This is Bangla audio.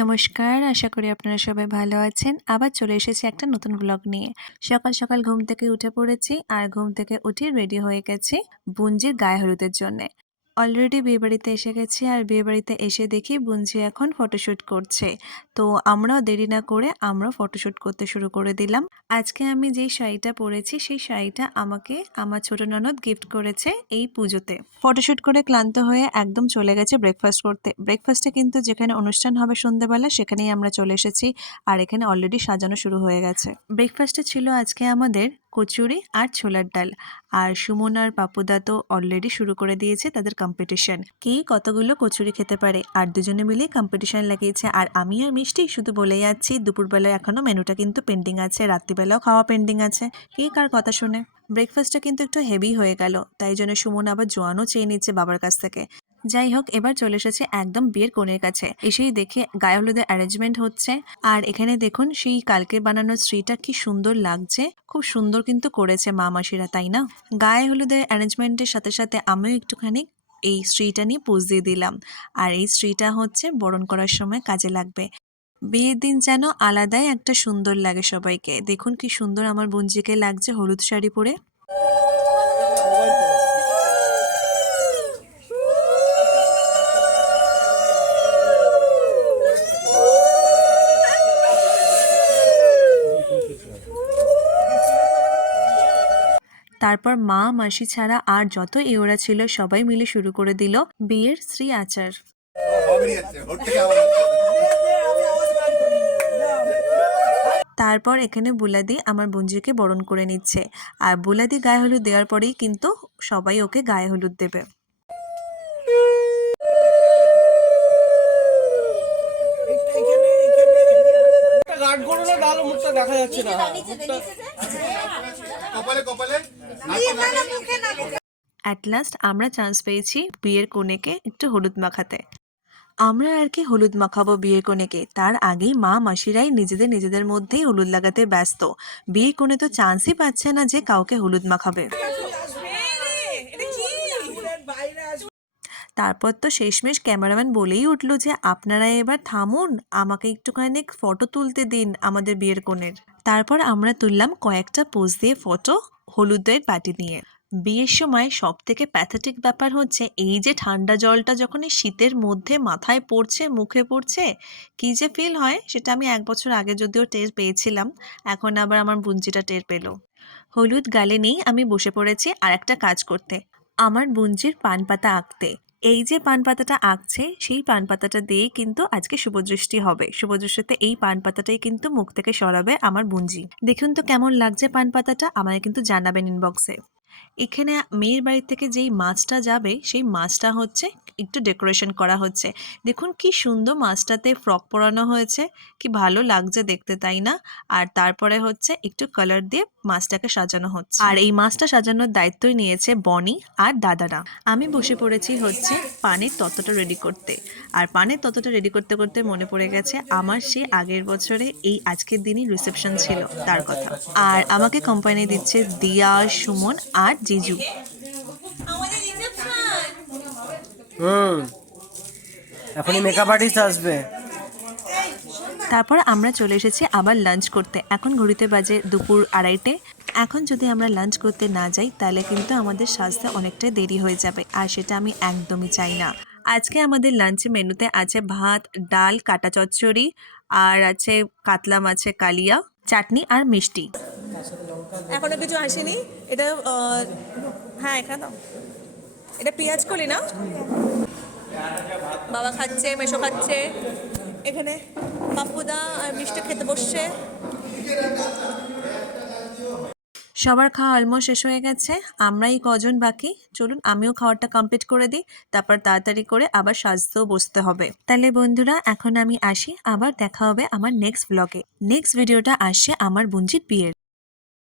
নমস্কার, আশা করি আপনারা সবাই ভালো আছেন। আবার চলে এসেছি একটা নতুন ব্লগ নিয়ে। সকাল, সকাল ঘুম থেকে উঠে পড়েছি আর ঘুম থেকে উঠে রেডি হয়ে গেছি বুনজির গায়ে হলুদের জন্যে। অলরেডি বিয়েবাড়িতে এসে গেছি আর বিয়েবাড়িতে এসে দেখি বুনজি এখন ফটোশ্যুট করছে। তো আমরাও দেরি না করে আমরাও ফটোশ্যুট করতে শুরু করে দিলাম। আজকে আমি যেই শাড়িটা পরেছি সেই শাড়িটা আমাকে আমার ছোট ননদ গিফট করেছে এই পুজোতে। ফটোশ্যুট করে ক্লান্ত হয়ে একদম চলে গেছে ব্রেকফাস্ট করতে। ব্রেকফাস্টে কিন্তু যেখানে অনুষ্ঠান হবে সন্ধ্যেবেলা সেখানেই আমরা চলে এসেছি আর এখানে অলরেডি সাজানো শুরু হয়ে গেছে। ব্রেকফাস্টে ছিল আজকে আমাদের কচুরি আর ছোলার ডাল। আর সুমন আর পাপুদা তো অলরেডি শুরু করে দিয়েছে তাদের কম্পিটিশন, কে কতগুলো কচুরি খেতে পারে। আর দুজনে মিলে কম্পিটিশন লাগিয়েছে আর আমি আর মিষ্টি শুধু বলে যাচ্ছি। দুপুরবেলায় এখনো মেনুটা কিন্তু পেন্ডিং আছে, রাত্রিবেলাও খাওয়া পেন্ডিং আছে, কে কার কথা শুনে। ব্রেকফাস্টটা কিন্তু একটু হেভি হয়ে গেল, তাই জন্য সুমন আবার জোয়ানও চেয়ে নিচ্ছে বাবার কাছ থেকে। যাই হোক, এবার চলে এসেছে একদম বিয়ের কনের কাছে। এসেই দেখে গায়ে হলুদের অ্যারেঞ্জমেন্ট হচ্ছে। আর এখানে দেখুন সেই কালকে বানানো স্ত্রীটা কি সুন্দর লাগছে, খুব সুন্দর কিন্তু করেছে মা মাসিরা, তাই না? গায়ে হলুদের অ্যারেঞ্জমেন্টের সাথে সাথে আমিও একটুখানি এই স্ত্রীটা নিয়ে পোজ দিয়ে দিলাম। আর এই স্ত্রীটা হচ্ছে বরণ করার সময় কাজে লাগবে। বিয়ের দিন যেন আলাদাই একটা সুন্দর লাগে সবাইকে। দেখুন কি সুন্দর আমার বোনজিকে লাগছে হলুদ শাড়ি পরে। তারপর মা মাসি ছাড়া আর যত এওরা ছিল সবাই মিলে শুরু করে দিল বিয়ের শ্রী আচার। তারপর এখানে বুলাদি আমার বোনজিকে বরণ করে নিচ্ছে। আর বুলাদি গায়ে হলুদ দেওয়ার পরেই কিন্তু সবাই ওকে গায়ে হলুদ দেবে। অ্যাট লাস্ট আমরা চান্স পেয়েছি বিয়ের কনেকে একটু হলুদ মাখাতে। আমরা আর কি হলুদ মাখাবো বিয়ের কনেকে, তার আগেই মা মাসিরাই নিজেদের মধ্যেই হলুদ লাগাতে ব্যস্ত। বিয়ের কনে তো চান্সই পাচ্ছে না যে কাউকে হলুদ মাখাবে। তারপর তো শেষমেশ ক্যামেরাম্যান বলেই উঠলো যে আপনারা এবার থামুন, আমাকে একটুখানি ফটো তুলতে দিন আমাদের বিয়ের কনের। তারপর আমরা তুললাম কয়েকটা পোজ দিয়ে ফটো হলুদের বাটি নিয়ে। বিয়ের সময় সব থেকে প্যাথেটিক ব্যাপার হচ্ছে এই যে ঠান্ডা জলটা যখন এই শীতের মধ্যে মাথায় পড়ছে, মুখে পড়ছে, কী যে ফিল হয় সেটা আমি 1 বছর আগে যদিও টের পেয়েছিলাম, এখন আবার আমার বুঞ্জিটা টের পেলো। হলুদ গালে নেই আমি বসে পড়েছি আর একটা কাজ করতে, আমার বুঞ্জির পান পাতা আঁকতে। এই যে পান পাতাটা আঁকছে সেই পান পাতাটা দিয়েই কিন্তু আজকে শুভদৃষ্টি হবে। শুভদৃষ্টিতে এই পান পাতাটাই কিন্তু মুখ থেকে সরাবে আমার বুঞ্জি। দেখুন তো কেমন লাগছে পান পাতাটা, আমায় কিন্তু জানাবেন ইনবক্সে। এখানে মেয়ের বাড়ি থেকে যেই মাছটা যাবে সেই মাছটা হচ্ছে একটু ডেকোরেশন করা হচ্ছে। দেখুন কি সুন্দর মাছটাতে ফ্রক পরানো হয়েছে, কি ভালো লাগছে দেখতে, তাই না? আর তারপরে হচ্ছে একটু কালার দিয়ে মাছটাকে সাজানো হচ্ছে। আর এই মাছটা সাজানোর দায়িত্বই নিয়েছে বনি আর দাদারা। আমি বসে পড়েছি হচ্ছে পানের তত্ত্বটা রেডি করতে। আর পানের তত্ত্বটা রেডি করতে করতে মনে পড়ে গেছে আমার সে আগের বছরে এই আজকের দিনই রিসেপশন ছিল তার কথা। আর আমাকে কোম্পানি দিচ্ছে দিয়া, সুমন আর জিজু। এখনই মেকআপ আর্টিস্ট আসবে। তারপর আমরা চলে এসেছি আবার লাঞ্চ করতে। এখন ঘড়িতে বাজে দুপুর 2:30। এখন যদি আমরা লাঞ্চ করতে না যাই তাহলে কিন্তু আমাদের সাজতে অনেকটাই দেরি হয়ে যাবে, আর সেটা আমি একদমই চাই না। আজকে আমাদের লাঞ্চে মেনুতে আছে ভাত, ডাল, কাটা চচ্চড়ি, আর আছে কাতলা মাছের কালিয়া, চাটনি আর মিষ্টি। এখনো কিছু আসেনি। এটা হ্যাঁ এখানে দাও। এটা পেঁয়াজ কলি না, বাবা খাচ্ছে, মেশো খাচ্ছে, এখানে পাপ্পুদা আর মিষ্টি খেতে বসছে। সবার খাওয়া অলমোস্ট শেষ হয়ে গেছে, আমরাই কজন বাকি। চলুন আমিও খাওয়াটা কমপ্লিট করে দিই, তারপর তাড়াতাড়ি করে আবার সাজতেও বসতে হবে। তাহলে বন্ধুরা এখন আমি আসি, আবার দেখা হবে আমার নেক্সট ব্লগে। নেক্সট ভিডিওটা আসছে আমার বুঞ্জির বিয়ের।